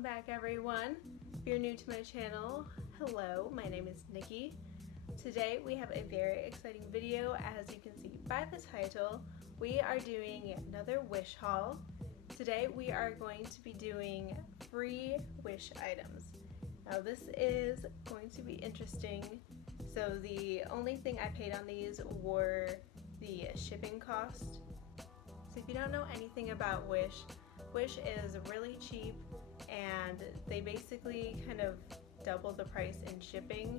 Welcome back, everyone. If you're new to my channel, hello, my name is Nikki. Today we have a very exciting video. As you can see by the title, we are doing another Wish haul. Today we are going to be doing free Wish items. Now this is going to be interesting. So the only thing I paid on these were the shipping cost. So if you don't know anything about Wish, Wish is really cheap and they basically kind of double the price in shipping,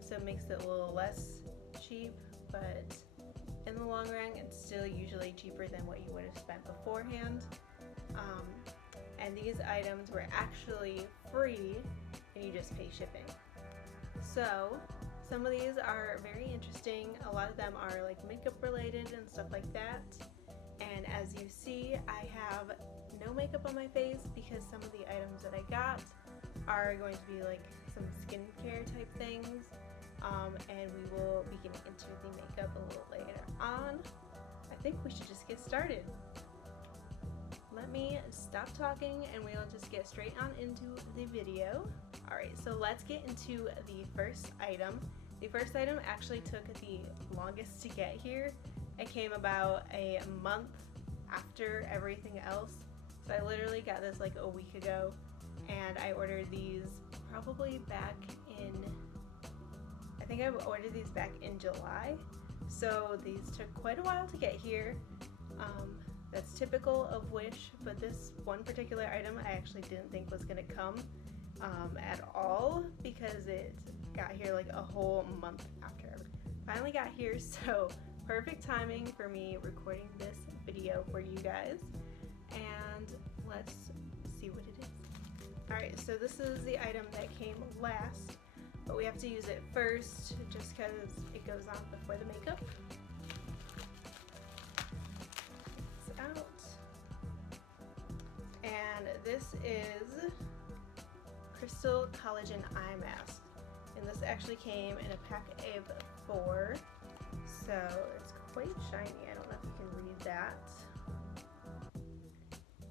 so it makes it a little less cheap, but in the long run it's still usually cheaper than what you would have spent beforehand. And these items were actually free and you just pay shipping. So some of these are very interesting. A lot of them are like makeup related and stuff like that. And as you see, I have no makeup on my face because some of the items that I got are going to be like some skincare type things, and we will be getting into the makeup a little later on. I think we should just get started. Let me stop talking and we'll just get straight on into the video. Alright, so let's get into the first item. The first item actually took the longest to get here. It came about a month after everything else. So I literally got this like a week ago, and I ordered these probably back in, I think I ordered these back in July. So these took quite a while to get here. That's typical of Wish, but this one particular item I actually didn't think was gonna come at all because it got here like a whole month after. Finally got here, so perfect timing for me recording this video for you guys, and let's see what it is. Alright, so this is the item that came last, but we have to use it first just because it goes on before the makeup. It's out. And this is Crystal Collagen Eye Mask, and this actually came in a pack of 4. So it's quite shiny. I don't know if you can read that.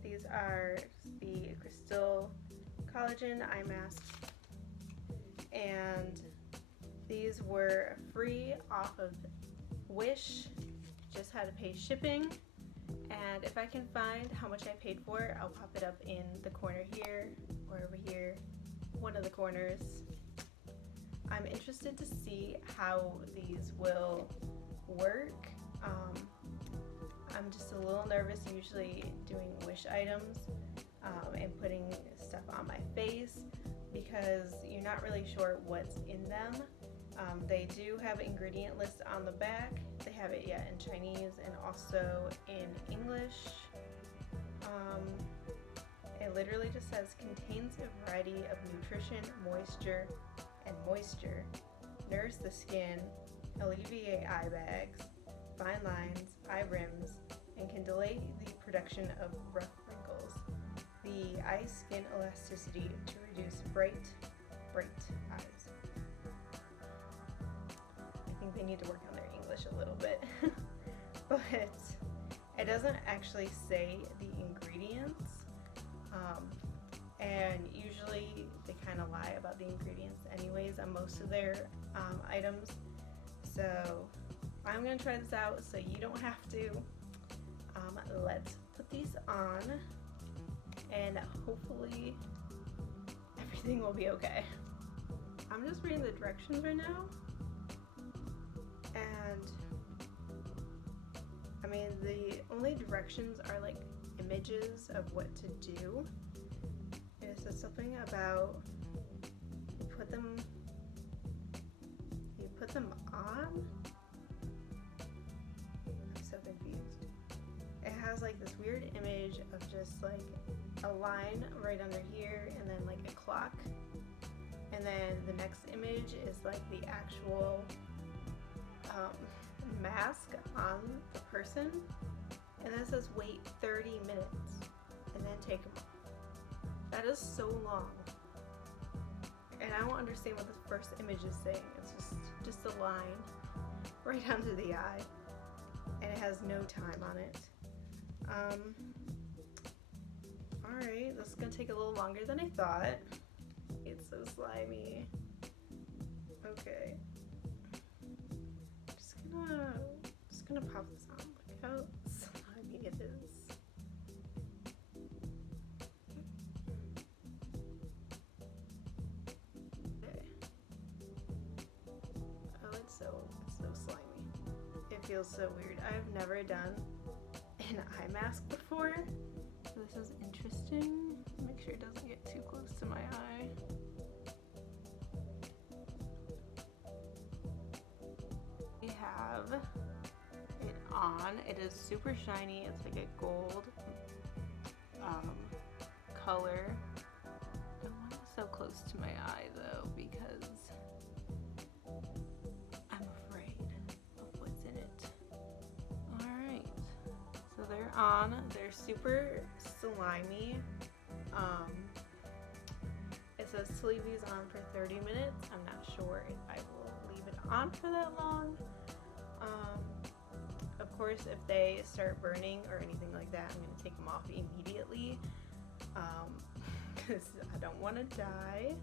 These are the Crystal Collagen Eye Masks, and these were free off of Wish. Just had to pay shipping, and if I can find how much I paid for it, I'll pop it up in the corner here or over here, one of the corners. I'm interested to see how these will work. I'm just a little nervous usually doing Wish items and putting stuff on my face because you're not really sure what's in them. They do have ingredient lists on the back. They have it in Chinese and also in English. It literally just says contains a variety of nutrition, moisture, and moisture, nourish the skin, alleviate eye bags, fine lines, eye rims, and can delay the production of rough wrinkles. The eye skin elasticity to reduce bright eyes. I think they need to work on their English a little bit, but it doesn't actually say the ingredients, and usually they kind of lie about the ingredients anyways on most of their items. So I'm gonna try this out so you don't have to. Let's put these on and hopefully everything will be okay. I'm just reading the directions right now, and I mean the only directions are like images of what to do. It says something about you put them on. I'm so confused. It has like this weird image of just like a line right under here and then like a clock, and then the next image is like the actual mask on the person, and then it says wait 30 minutes and then take them off. That is so long, and I don't understand what the first image is saying. It's just a line right under the eye, and it has no time on it. Alright, this is gonna take a little longer than I thought. It's so slimy. Okay. Just gonna pop this on. Look how slimy it is. Okay. Oh, it's so slimy. It feels so weird. I've never done an eye mask before. This is interesting. Make sure it doesn't get too close to my eye. We have it on. It is super shiny. It's like a gold color. I don't want it so close to my eye though because I'm afraid of what's in it. Alright, so they're on. They're super slimy. It says to leave these on for 30 minutes. I'm not sure if I will leave it on for that long. Of course, if they start burning or anything like that, I'm going to take them off immediately because I don't want to die.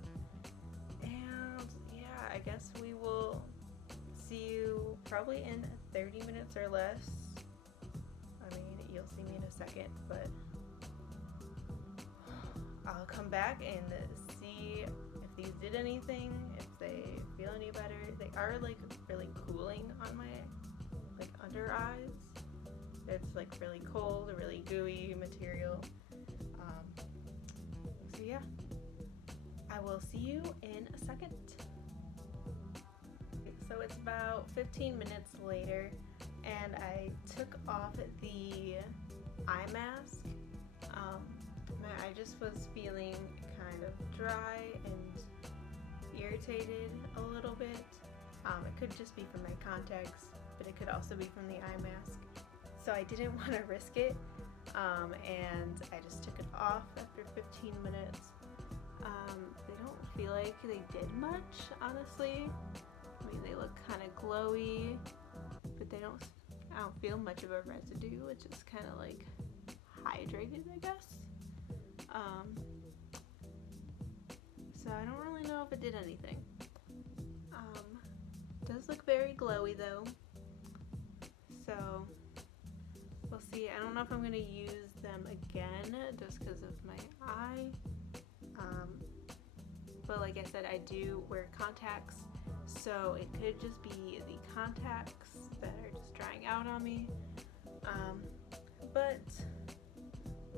And yeah, I guess we will see you probably in 30 minutes or less. I mean, you'll see me in a second, but I'll come back and see if these did anything, if they feel any better. They are like really cooling on my like under eyes. It's like really cold, a really gooey material. So yeah, I will see you in a second. So it's about 15 minutes later and I took off the eye mask. My eye just was feeling kind of dry and irritated a little bit. It could just be from my contacts, but it could also be from the eye mask. So I didn't want to risk it, and I just took it off after 15 minutes. They don't feel like they did much, honestly. I mean, they look kind of glowy, but I don't feel much of a residue. It's just kind of like hydrated, I guess. So I don't really know if it did anything. It does look very glowy though. So we'll see. I don't know if I'm going to use them again just because of my eye. But like I said, I do wear contacts, so it could just be the contacts that are just drying out on me. But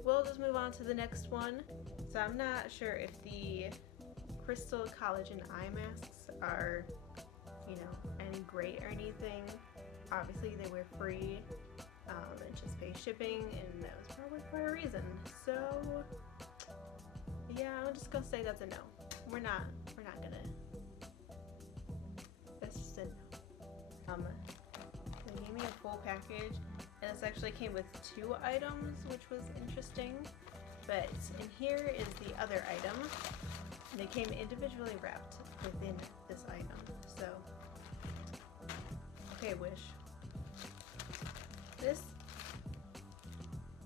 we'll just move on to the next one. So I'm not sure if the crystal collagen eye masks are, you know, any great or anything. Obviously they were free and just pay shipping, and that was probably for a reason. So yeah, I'm just gonna say that's a no. We're not gonna. That's just a no. They gave me a full package, and this actually came with 2 items, which was interesting. But in here is the other item. They came individually wrapped within this item. So, okay, Wish. This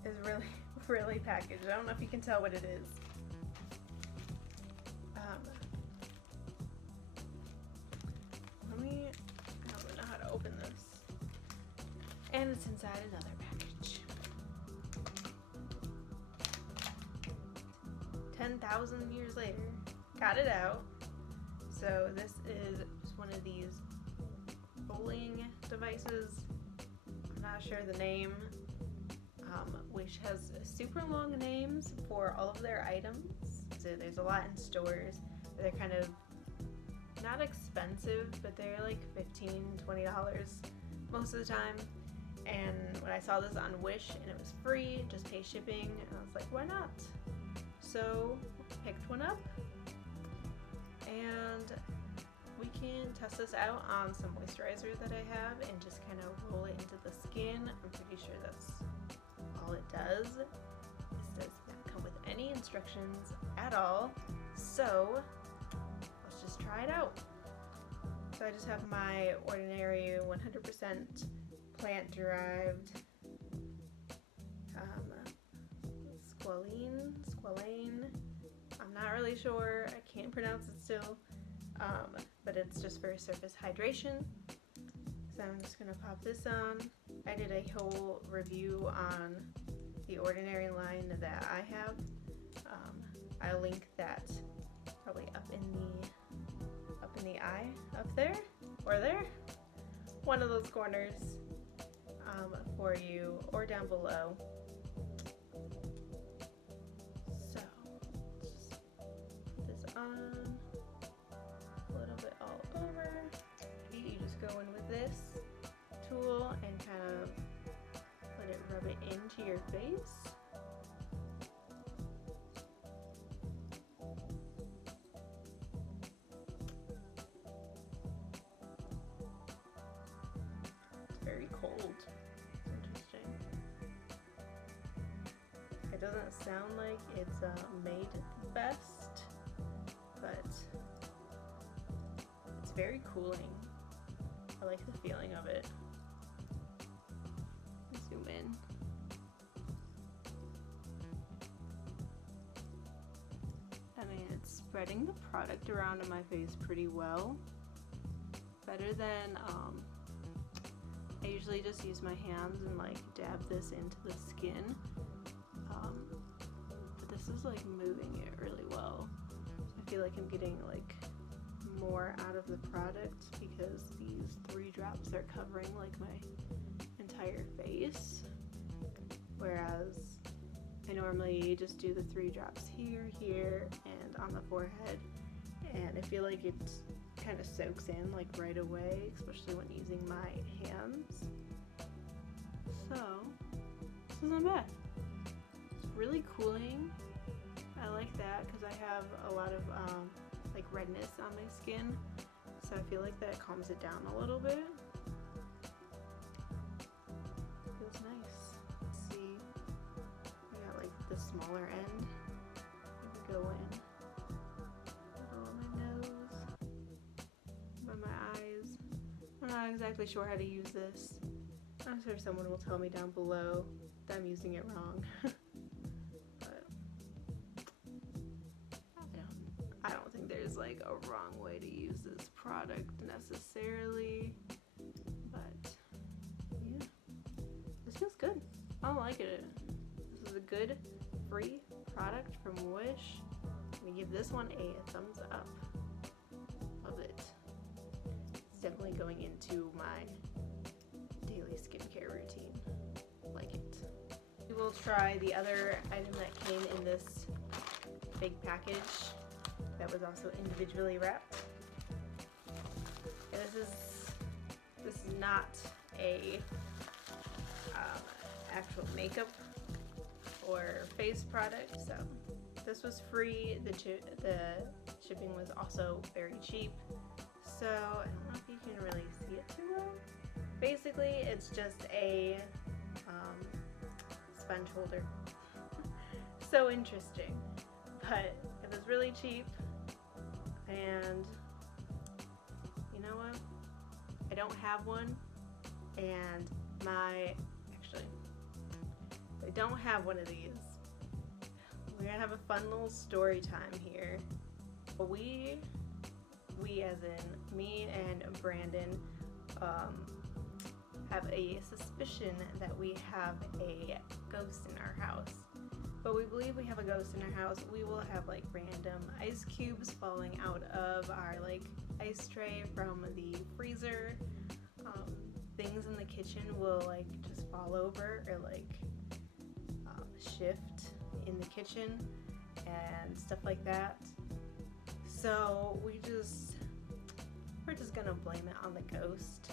is really, really packaged. I don't know if you can tell what it is. I don't know how to open this. And it's inside another package. 10,000 years later, got it out. So this is just one of these bowling devices. I'm not sure the name. Wish has super long names for all of their items. So there's a lot in stores. They're kind of not expensive, but they're like $15, $20 most of the time. And when I saw this on Wish and it was free, just pay shipping, and I was like, why not? So picked one up, and we can test this out on some moisturizer that I have and just kind of roll it into the skin. I'm pretty sure that's all it does. This does not come with any instructions at all, so let's just try it out. So I just have my ordinary 100% plant-derived Squalane. I'm not really sure. I can't pronounce it still. But it's just for surface hydration. So I'm just gonna pop this on. I did a whole review on the Ordinary line that I have. I'll link that probably up in the eye, up there or there, one of those corners, for you, or down below. So just put this on a little bit all over. You just go in with this tool and kind of let it rub it into your face. Very cold. Interesting. It doesn't sound like it's made the best, but it's very cooling. I like the feeling of it. Zoom in. I mean, it's spreading the product around in my face pretty well. Better than I usually just use my hands and like dab this into the skin, but this is like moving it really well. I feel like I'm getting like more out of the product because these 3 drops are covering like my entire face, whereas I normally just do the 3 drops here, here, and on the forehead, and I feel like it kind of soaks in like right away, especially when using my hands. So this isn't bad. It's really cooling. I like that because I have a lot of like redness on my skin, so I feel like that calms it down a little bit. Feels nice. Let's see, I got like the smaller end. Maybe go in my eyes. I'm not exactly sure how to use this. I'm sure someone will tell me down below that I'm using it wrong. But I don't think there's like a wrong way to use this product necessarily. But yeah, this feels good. I like it. This is a good free product from Wish. I'm gonna give this one a thumbs up. Love it. Definitely going into my daily skincare routine. Like it. We will try the other item that came in this big package that was also individually wrapped. And this is not a actual makeup or face product, so this was free. The shipping was also very cheap. So I don't know if you can really see it too well. Basically, it's just a sponge holder. So interesting, but it was really cheap, and you know what? I don't have one, and I don't have one of these. We're gonna have a fun little story time here. We as in me and Brandon, have a suspicion that we have a ghost in our house. But we believe we have a ghost in our house. We will have like random ice cubes falling out of our like ice tray from the freezer. Things in the kitchen will like just fall over or like shift in the kitchen and stuff like that. So we're just gonna blame it on the ghost.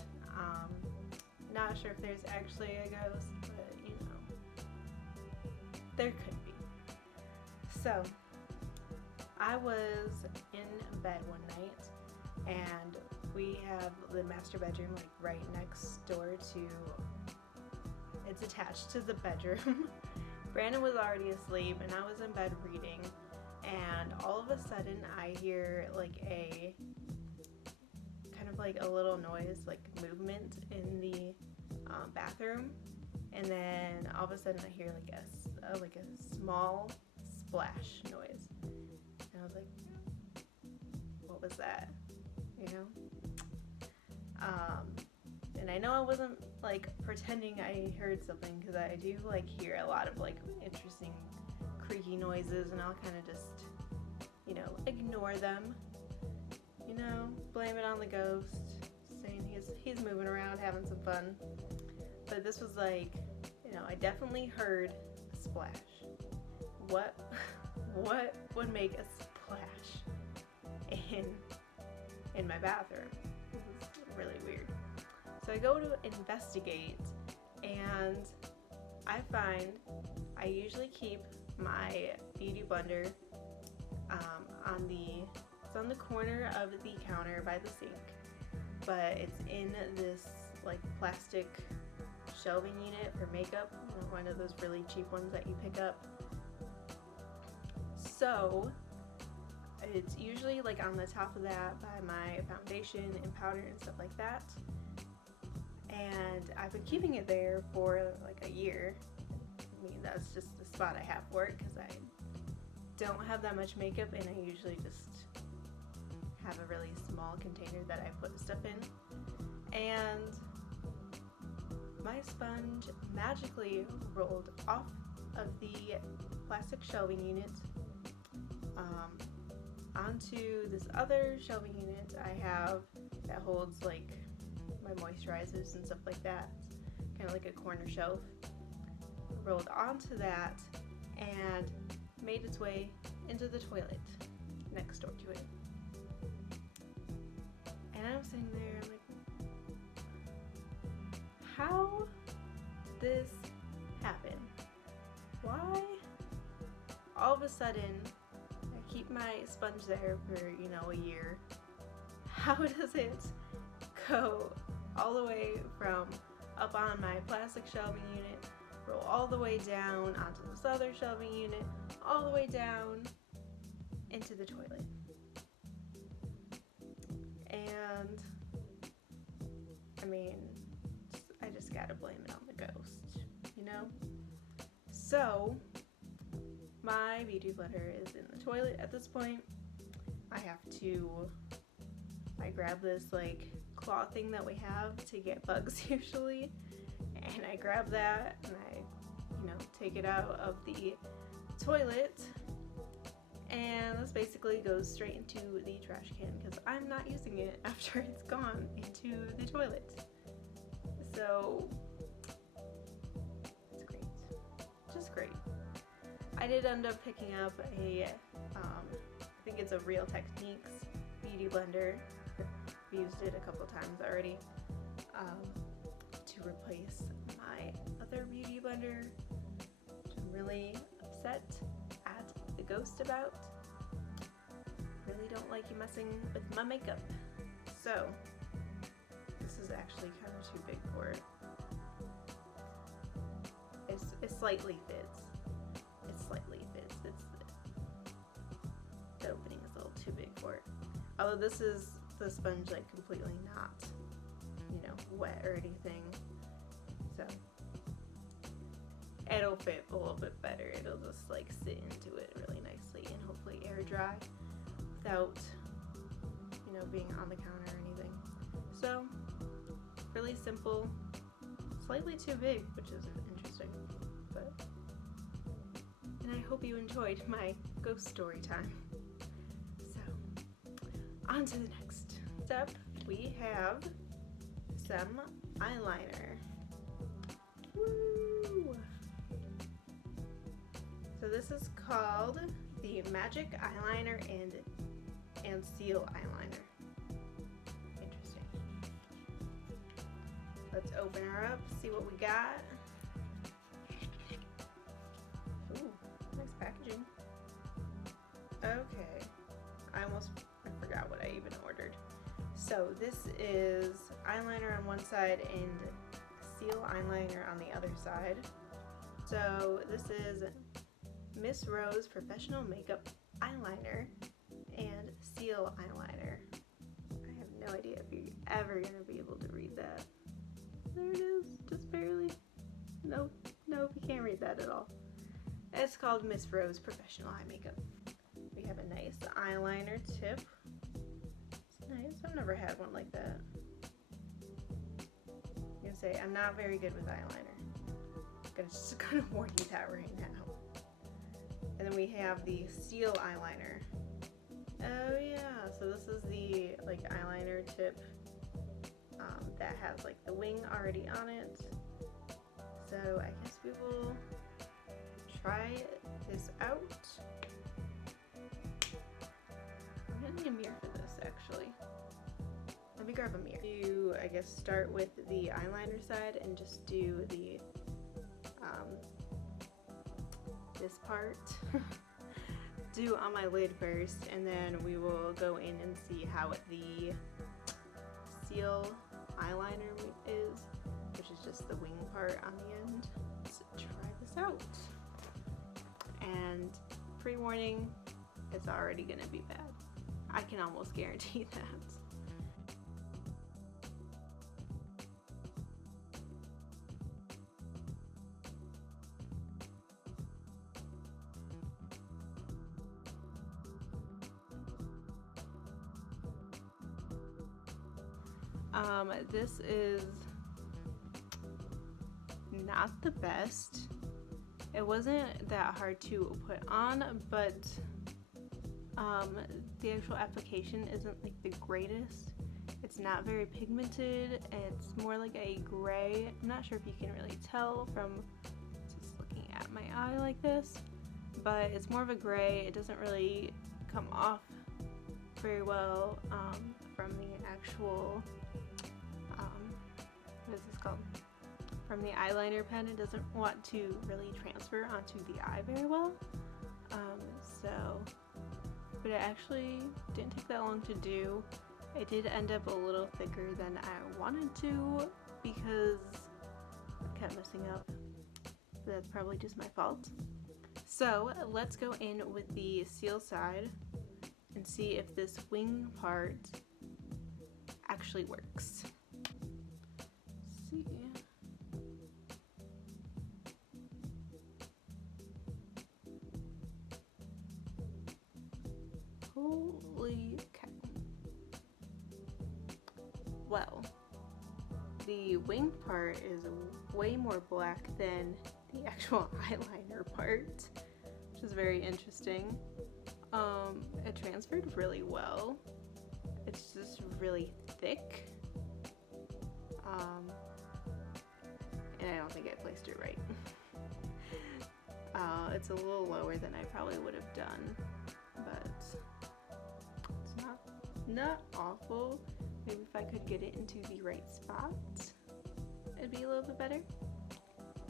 Not sure if there's actually a ghost, but you know, there could be. So I was in bed one night, and we have the master bedroom like right next door to, it's attached to the bedroom. Brandon was already asleep and I was in bed reading, and all of a sudden I hear like a kind of like a little noise, like movement in the bathroom, and then all of a sudden I hear like a small splash noise, and I was like, what was that, you know? And I know I wasn't like pretending I heard something, because I do like hear a lot of like interesting creaky noises, and I'll kind of just, you know, ignore them, you know, blame it on the ghost, saying he's moving around having some fun. But this was like, you know, I definitely heard a splash. What would make a splash in my bathroom? This is really weird. So I go to investigate, and I find I usually keep my beauty blender it's on the corner of the counter by the sink, but it's in this like plastic shelving unit for makeup, you know, one of those really cheap ones that you pick up. So it's usually like on the top of that by my foundation and powder and stuff like that. And I've been keeping it there for like a year. I mean, that's just the spot I have for it, because I don't have that much makeup, and I usually just have a really small container that I put stuff in. And my sponge magically rolled off of the plastic shelving unit onto this other shelving unit I have that holds like my moisturizers and stuff like that, kind of like a corner shelf. Rolled onto that and made its way into the toilet next door to it. And I'm sitting there, I'm like, how did this happen? Why all of a sudden I keep my sponge there for, you know, a year? How does it go all the way from up on my plastic shelving unit, roll all the way down onto this other shelving unit, all the way down into the toilet? And I mean, I just gotta blame it on the ghost, you know? So my beauty blender is in the toilet at this point. I grab this like claw thing that we have to get bugs usually, and I grab that and I, you know, take it out of the toilet, and this basically goes straight into the trash can, because I'm not using it after it's gone into the toilet. So it's great, just great. I did end up picking up a, I think it's a Real Techniques beauty blender. I've used it a couple times already, to replace my other beauty blender, which I'm really upset at the ghost about. Really don't like you messing with my makeup. So this is actually kind of too big for it. It slightly fits. The opening is a little too big for it. Although this is the sponge like completely not, you know, wet or anything. So it'll fit a little bit better. It'll just like sit into it really nicely and hopefully air dry without, you know, being on the counter or anything. So really simple, slightly too big, which is interesting, but, and I hope you enjoyed my ghost story time. So on to the next step. We have some eyeliner. Woo! So this is called the Magic Eyeliner and Seal Eyeliner. Interesting. Let's open her up, see what we got. Ooh, nice packaging. Okay, I forgot what I even ordered. So this is eyeliner on one side and Seal Eyeliner on the other side. So this is Miss Rose Professional Makeup Eyeliner and Seal Eyeliner. I have no idea if you're ever going to be able to read that. There it is, just barely. No that at all. It's called Miss Rose Professional Eye Makeup. We have a nice eyeliner tip. It's nice. I've never had one like that. I'm gonna say I'm not very good with eyeliner. Just gonna warn you that right now. And then we have the Steel eyeliner. Oh yeah, so this is the like eyeliner tip that has like the wing already on it. So I guess we will try this out. I'm gonna need a mirror for this actually. Let me grab a mirror. You, I guess, start with the eyeliner side and just do the this part. Do on my lid first, and then we will go in and see how the Steel eyeliner is, which is just the wing part on the end. Let's try this out. And pre-warning, it's already gonna be bad. I can almost guarantee that. This is not the best. It wasn't that hard to put on, but the actual application isn't like the greatest. It's not very pigmented. It's more like a gray. I'm not sure if you can really tell from just looking at my eye like this, but it's more of a gray. It doesn't really come off very well from the actual what is this called? From the eyeliner pen. It doesn't want to really transfer onto the eye very well. But it actually didn't take that long to do. It did end up a little thicker than I wanted to because I kept messing up. But that's probably just my fault. So let's go in with the Steel side and see if this wing part actually works. Let's see. Holy cow. Well, the wing part is way more black than the actual eyeliner part, which is very interesting. It transferred really well. It's just really thick. And I don't think I placed it right. It's a little lower than I probably would have done, but it's not awful. Maybe if I could get it into the right spot, it'd be a little bit better.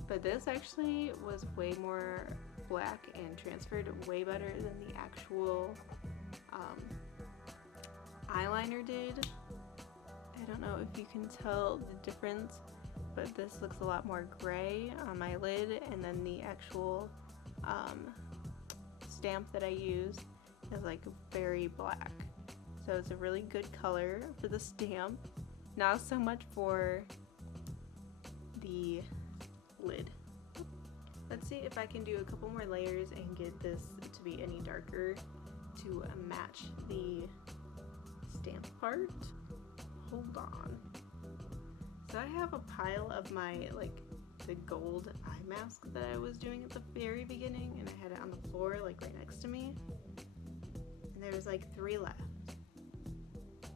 But this actually was way more black and transferred way better than the actual eyeliner did. I don't know if you can tell the difference, but this looks a lot more gray on my lid, and then the actual stamp that I use is like very black. So it's a really good color for the stamp, not so much for the lid. Let's see if I can do a couple more layers and get this to be any darker to match the stamp part. Hold on. So I have a pile of my the gold eye mask that I was doing at the very beginning, and I had it on the floor like right next to me, and there was like 3 left.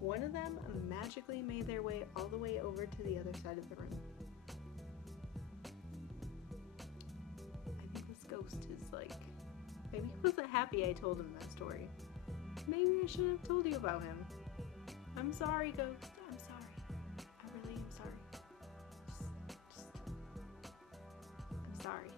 One of them magically made their way all the way over to the other side of the room. I think this ghost is maybe he wasn't happy I told him that story. Maybe I should have told you about him. I'm sorry, ghost. I'm sorry. I really am sorry. I'm sorry.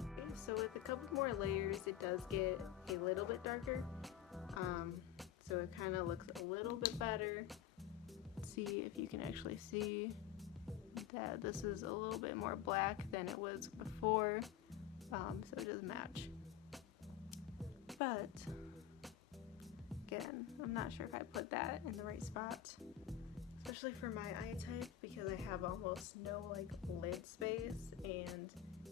Okay, so with a couple more layers, it does get a little bit darker. So it kind of looks a little bit better. Let's see if you can actually see that this is a little bit more black than it was before. So it does match. But again, I'm not sure if I put that in the right spot. especially for my eye type, because I have almost no like lid space, and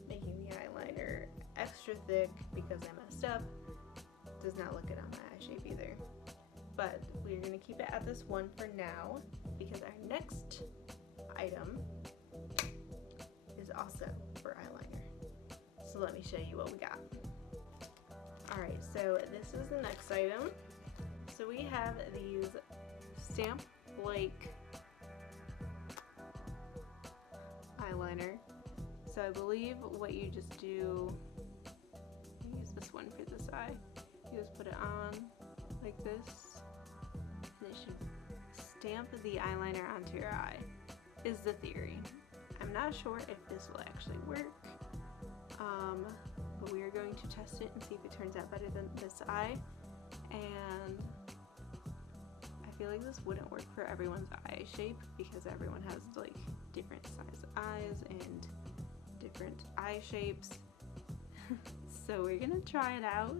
making the eyeliner extra thick because I messed up does not look good on my eye shape either. But we're going to keep it at this one for now, because our next item is also for eyeliner. So let me show you what we got. Alright, so this is the next item. So we have these stamp-like eyeliner. So I believe what you just do, I use this one for this eye, you just put it on like this, and it should stamp the eyeliner onto your eye, is the theory. I'm not sure if this will actually work, but we are going to test it and see if it turns out better than this eye. And I feel like this wouldn't work for everyone's eye shape, because everyone has like different size eyes and different eye shapes. So we're gonna try it out.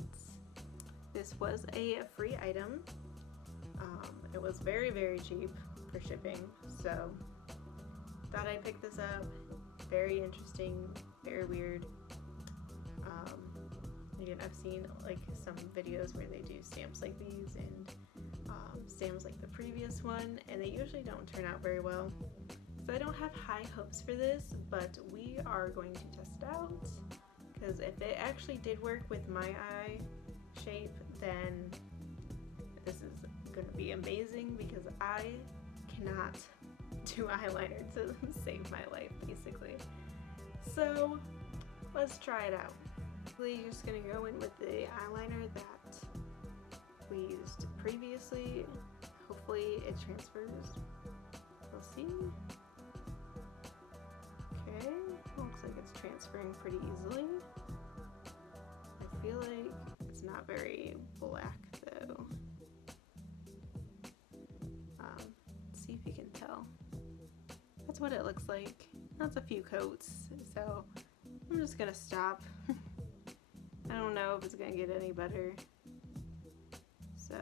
This was a free item. It was very, very cheap for shipping, so thought I'd pick this up. Very interesting, very weird. Again, I've seen like some videos where they do stamps like these and stamps like the previous one, and they usually don't turn out very well. So I don't have high hopes for this, but we are going to test it out, because if it actually did work with my eye shape, then this is going to be amazing, because I cannot do eyeliner to save my life, basically. So let's try it out. We're just going to go in with the eyeliner that we used previously. Hopefully it transfers. We'll see. Okay, looks like it's transferring pretty easily. I feel like it's not very black though. See if you can tell. That's what it looks like. That's a few coats, so I'm just gonna stop. I don't know if it's gonna get any better. So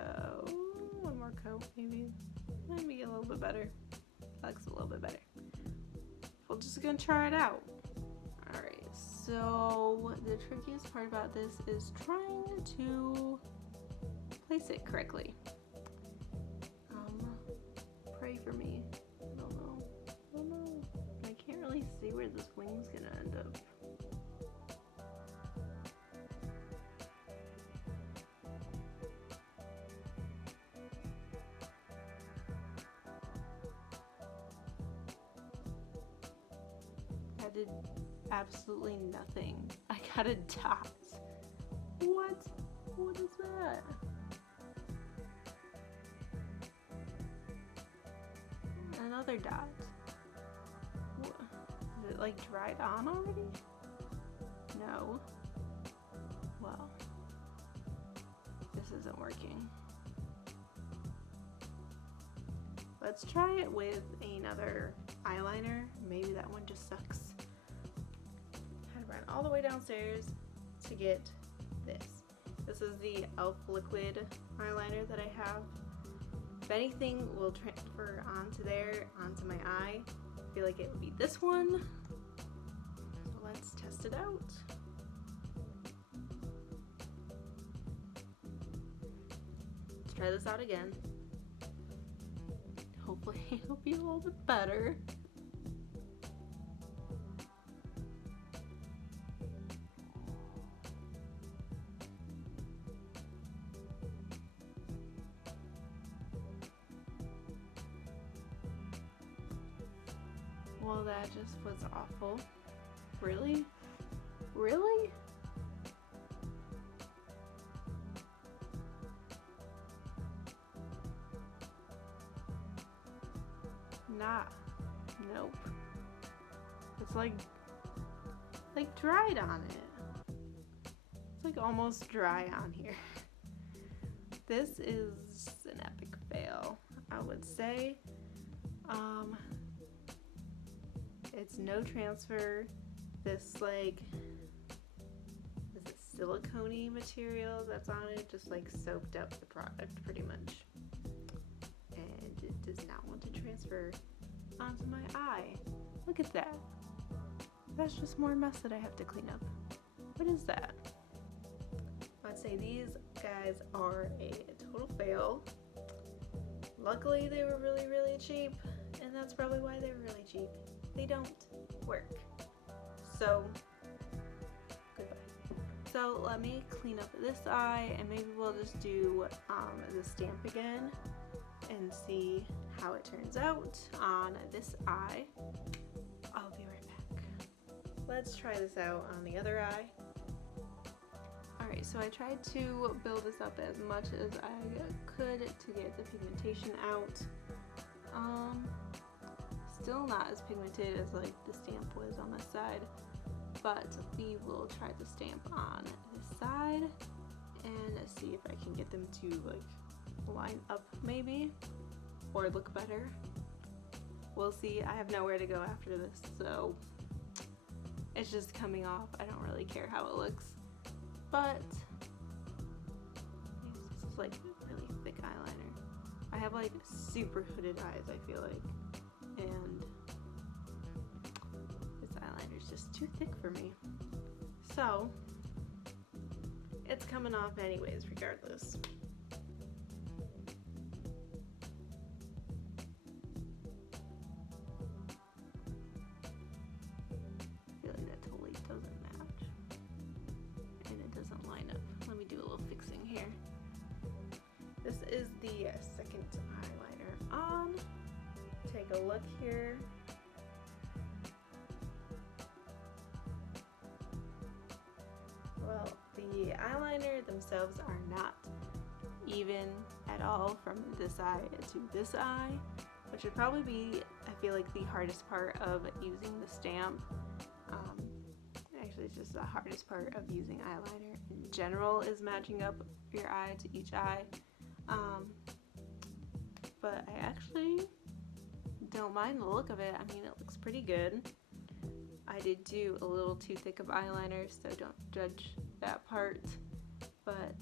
one more coat maybe. Maybe a little bit better. That looks a little bit better. We're just gonna try it out. Alright, so the trickiest part about this is trying to place it correctly. Pray for me. I don't know. I can't really see where this wing's gonna end up. I did absolutely nothing. I got a dot. What? What is that? Another dot. Is it like dried on already? No. Well, this isn't working. Let's try it with another eyeliner. Maybe that one just sucks. Had to run all the way downstairs to get this. This is the e.l.f. liquid eyeliner that I have. If anything will transfer onto there, onto my eye, I feel like it would be this one. So let's test it out. Let's try this out again. Hopefully it'll be a little bit better. Well, that just was awful. Really? Really? Nah. Nope. It's like dried on it. It's like almost dry on here. This is an epic fail, I would say. It's no transfer. This like, is it silicone-y material that's on it just like soaked up the product pretty much. And does not want to transfer onto my eye. Look at that. That's just more mess that I have to clean up. What is that? I'd say these guys are a total fail. Luckily they were really, really cheap, and that's probably why they were really cheap. They don't work. So, goodbye. So let me clean up this eye, and maybe we'll just do the stamp again and see how it turns out on this eye. I'll be right back. Let's try this out on the other eye. Alright, so I tried to build this up as much as I could to get the pigmentation out. Still not as pigmented as like the stamp was on this side, but we will try the stamp on this side and see if I can get them to like line up maybe, or look better. We'll see. I have nowhere to go after this, so it's just coming off. I don't really care how it looks, but this is like really thick eyeliner. I have like super hooded eyes, I feel like, and this eyeliner is just too thick for me. So it's coming off anyways, regardless. I feel like that totally doesn't match, and it doesn't line up. Let me do a little fixing here. This is the second eyeliner on. Take a look here. Well, the eyeliner themselves are not even at all from this eye to this eye, which would probably be, I feel like, the hardest part of using the stamp. Actually, it's just the hardest part of using eyeliner in general is matching up your eye to each eye. But I actually don't mind the look of it. I mean, it looks pretty good. I did do a little too thick of eyeliner, so don't judge that part. But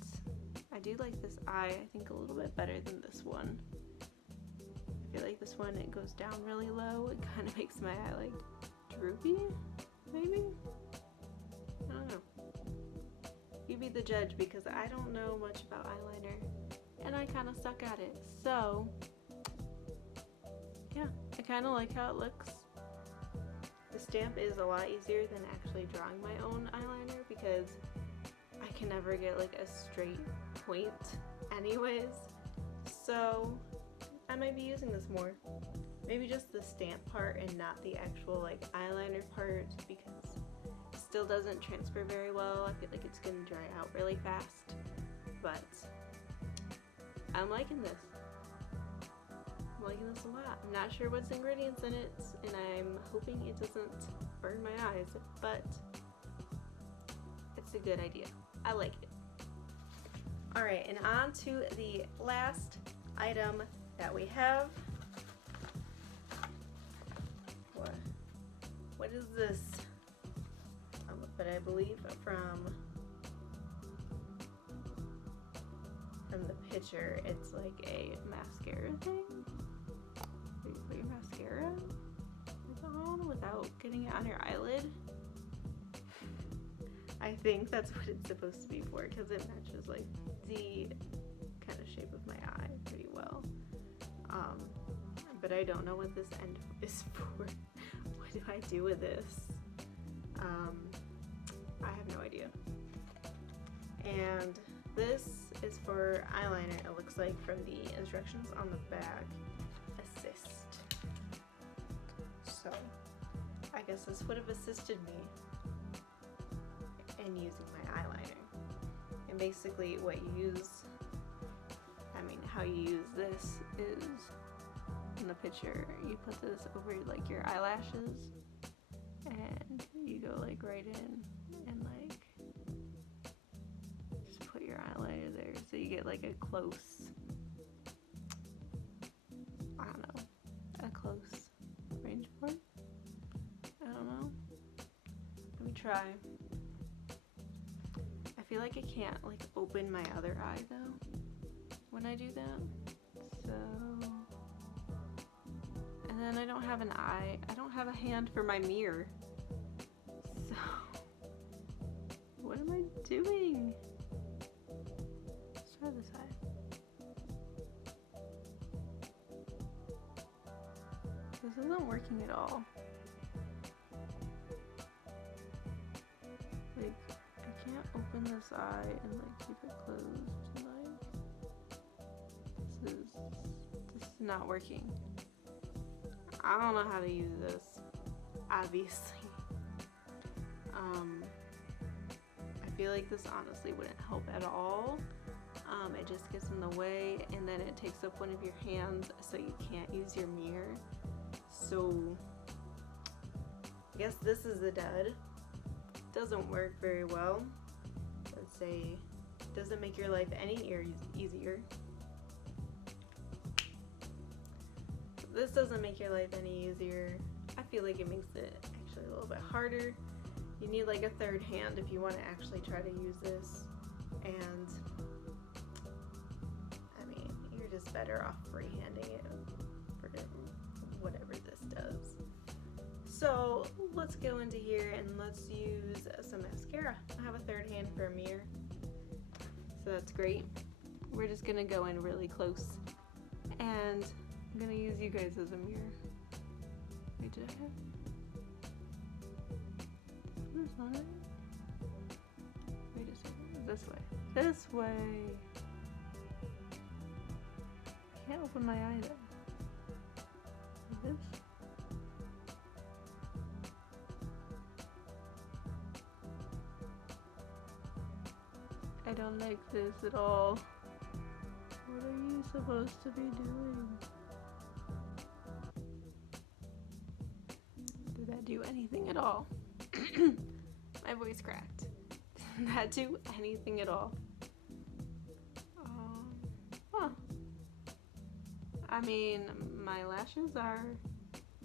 I do like this eye, I think, a little bit better than this one. I feel like this one, it goes down really low. It kind of makes my eye like droopy, maybe? I don't know. You be the judge, because I don't know much about eyeliner and I kind of suck at it. So yeah, I kind of like how it looks. The stamp is a lot easier than actually drawing my own eyeliner, because I can never get like a straight point anyways. So I might be using this more. Maybe just the stamp part and not the actual like eyeliner part, because it still doesn't transfer very well. I feel like it's gonna dry out really fast, but I'm liking this. I'm liking this a lot. I'm not sure what's ingredients in it, and I'm hoping it doesn't burn my eyes, but it's a good idea. I like it. Alright, and on to the last item that we have. What is this? But I believe from the picture, it's like a mascara thing. You put your mascara on without getting it on your eyelid. I think that's what it's supposed to be for, because it matches like the kind of shape of my eye pretty well. But I don't know what this end is for. What do I do with this? I have no idea. And this is for eyeliner, it looks like, from the instructions on the back. Assist. So I guess this would have assisted me in using my eyeliner. And basically what you use, how you use this is, in the picture, you put this over like your eyelashes, and you go like right in and like just put your eyeliner there, so you get like a close, I don't know, a close range point. I don't know. Let me try. I feel like I can't like open my other eye though when I do that, so then I don't have an eye. I don't have a hand for my mirror. So, what am I doing? Let's try this eye. This isn't working at all. Like, I can't open this eye and like keep it closed and like, this is not working. I don't know how to use this, obviously. I feel like this honestly wouldn't help at all. It just gets in the way, and then it takes up one of your hands, so you can't use your mirror. So I guess this is a dud. Doesn't work very well. Let's say doesn't make your life any easier. This doesn't make your life any easier. I feel like it makes it actually a little bit harder. You need like a third hand if you want to actually try to use this, and I mean, you're just better off freehanding it for whatever this does. So let's go into here and let's use some mascara. I have a third hand for a mirror, so that's great. We're just gonna go in really close, and I'm gonna use you guys as a mirror. Wait, did I have? This on it? Wait a second. This way. This way. I can't open my eye though. This. I don't like this at all. What are you supposed to be doing? Did that do anything at all? My voice cracked. Did that do anything at all? Huh. I mean, my lashes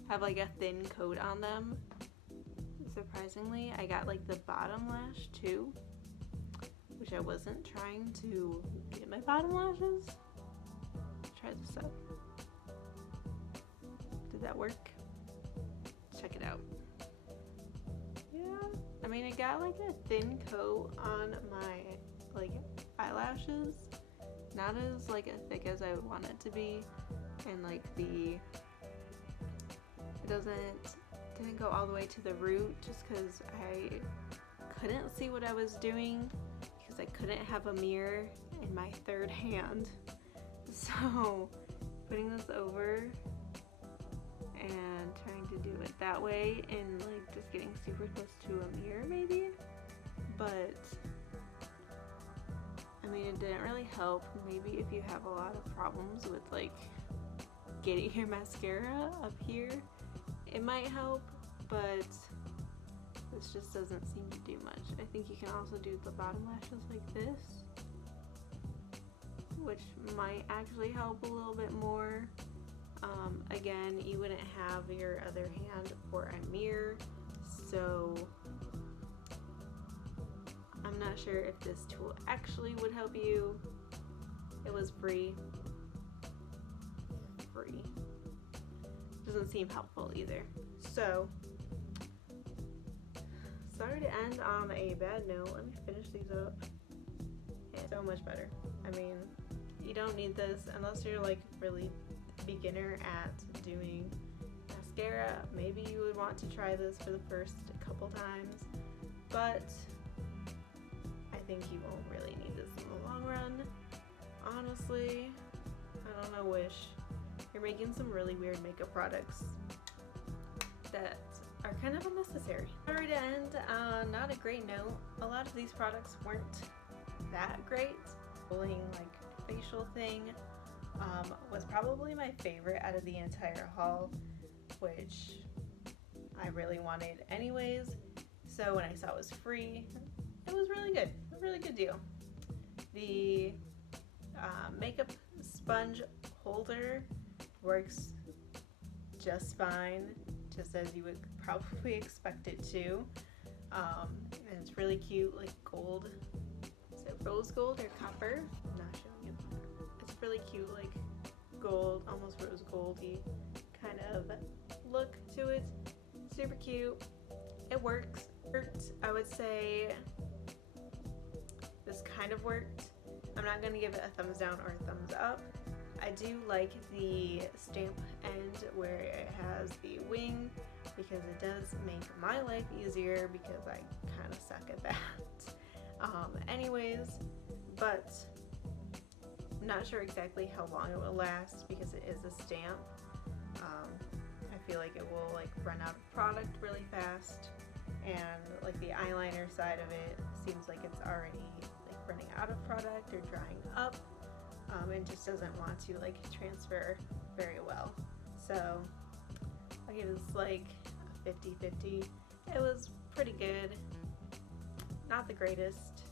have like a thin coat on them. Surprisingly, I got like the bottom lash too, which I wasn't trying to get my bottom lashes. Let's try this out. Did that work? Check it out. Yeah, I mean, it got like a thin coat on my like eyelashes, not as like as thick as I would want it to be, and like it didn't go all the way to the root, just because I couldn't see what I was doing because I couldn't have a mirror in my third hand. So putting this over and trying to do it that way, and like just getting super close to a mirror maybe, but I mean, it didn't really help. Maybe if you have a lot of problems with like getting your mascara up here, it might help, but this just doesn't seem to do much. I think you can also do the bottom lashes like this, which might actually help a little bit more. Again, you wouldn't have your other hand for a mirror, so I'm not sure if this tool actually would help you. It was free. Doesn't seem helpful either. So, sorry to end on a bad note. Let me finish these up. It's so much better. I mean, you don't need this unless you're like really beginner at doing mascara. Maybe you would want to try this for the first couple times, but I think you won't really need this in the long run. Honestly, I don't know, wish. You're making some really weird makeup products that are kind of unnecessary. Sorry to end on not a great note. A lot of these products weren't that great. Pulling like facial thing was probably my favorite out of the entire haul, which I really wanted anyways. So when I saw it was free, it was really good. A really good deal. The makeup sponge holder works just fine, just as you would probably expect it to. And it's really cute, like gold. Is it rose gold or copper? I'm not showing you. It's really cute, like gold, almost rose goldy kind of look to it. Super cute. It works. I would say this kind of worked. I'm not going to give it a thumbs down or a thumbs up. I do like the stamp end where it has the wing because it does make my life easier because I kind of suck at that. Anyways, but I'm not sure exactly how long it will last because it is a stamp. I feel like it will like run out of product really fast, and like the eyeliner side of it seems like it's already like running out of product or drying up, and just doesn't want to like transfer very well. So I'll give this like a 50-50. It was pretty good, not the greatest,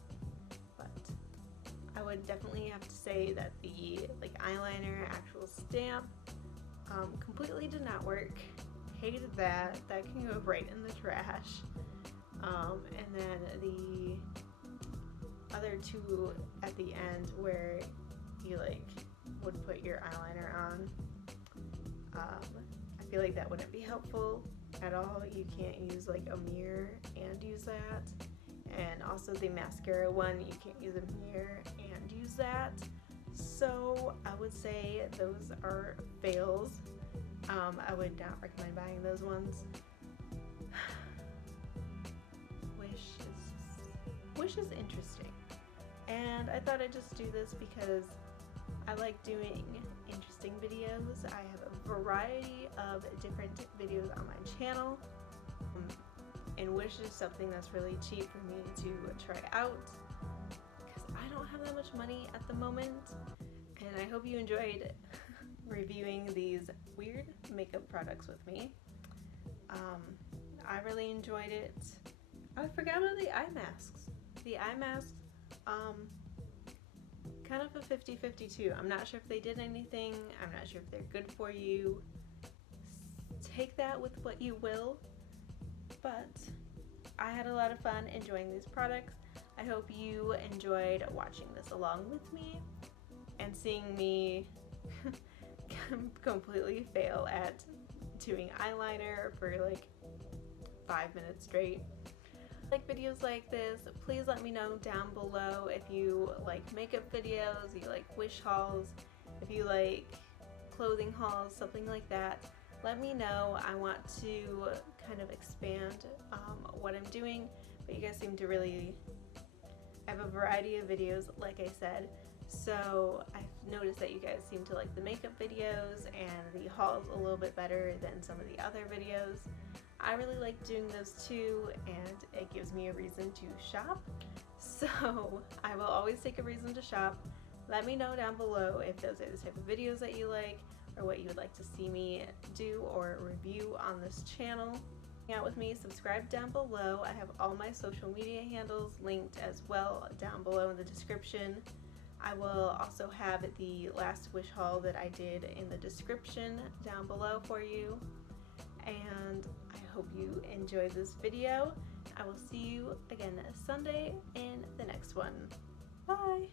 but I would definitely have to say that the like eyeliner actual stamp completely did not work. Hated that. That can go right in the trash. And then the other two at the end where you like would put your eyeliner on, I feel like that wouldn't be helpful at all. You can't use like a mirror and use that. And also the mascara one, you can't use a mirror and use that. So I would say those are fails. I would not recommend buying those ones. Wish is interesting, and I thought I'd just do this because I like doing interesting videos. I have a variety of different videos on my channel, and Wish is something that's really cheap for me to try out because I don't have that much money at the moment. And I hope you enjoyed reviewing these weird makeup products with me. I really enjoyed it. I forgot about the eye masks. The eye masks, kind of a 50-50 too. I'm not sure if they did anything. I'm not sure if they're good for you. Take that with what you will. But I had a lot of fun enjoying these products. I hope you enjoyed watching this along with me and seeing me completely fail at doing eyeliner for like 5 minutes straight. Like videos like this, please let me know down below if you like makeup videos, you like wish hauls, if you like clothing hauls, something like that. Let me know. I want to kind of expand what I'm doing, but you guys seem to really have a variety of videos, like I said. So I've noticed that you guys seem to like the makeup videos and the hauls a little bit better than some of the other videos. I really like doing those too, and it gives me a reason to shop. So I will always take a reason to shop. Let me know down below if those are the type of videos that you like or what you would like to see me do or review on this channel. Hang out with me, subscribe down below. I have all my social media handles linked as well down below in the description. I will also have the last wish haul that I did in the description down below for you. And I hope you enjoyed this video. I will see you again Sunday in the next one. Bye!